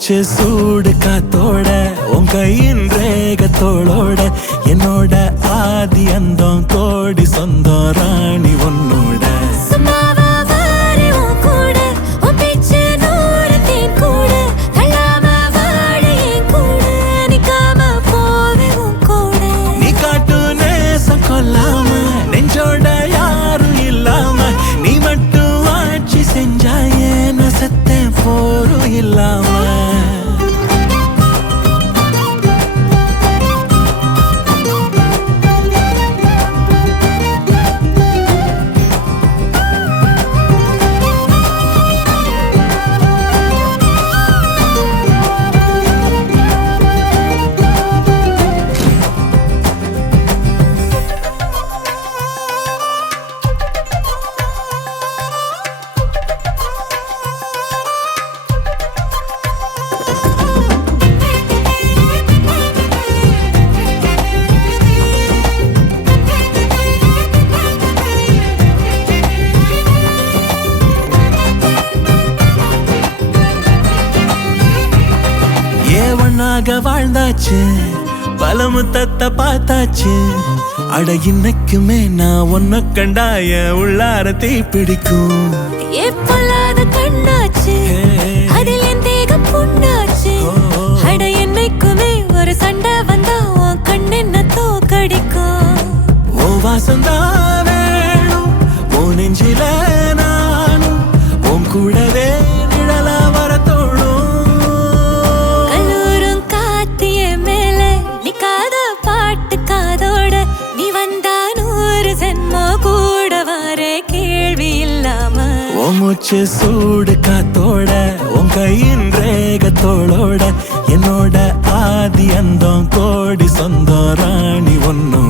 மூச்சு சூடு காத்தோட உன் கையின் ரேகத்தோளோட என்னோட ஆதி அந்தம் கோடி சொந்தம் ராணி உன்னோட நீ காட்டு நேசம் கொல்லாம நெஞ்சோட யாரும் இல்லாம நீ மட்டும் ஆட்சி செஞ்சாயே நசத்தேன் போரும் இல்லாம ஒன்னாக வாழ்ந்தாச்சு பல முத்தத்தை பார்த்தாச்சு அட இன்னைக்குமே நான் ஒன்ன கண்டாய உள்ளார தீ பிடிக்கும் எப்பொல்லாத கண்ணாச்சு அதில் என் தேகம் புண்ணாச்சு அட என்னைக்குமே ஒரு சண்டை வந்தா உன் கண்ணென்ன தோக்கடிக்கும் ஓ வாசந்தான் வேணும் ஓ நெஞ்சில நானும் உன் கூடவே நிழலா வர தோணும் மூச்சு சூடு காத்தோட உன் கையின் ரேகத்தோளோட என்னோட ஆதி அந்தம் கோடி சொந்தம் ராணி ஒன்னோட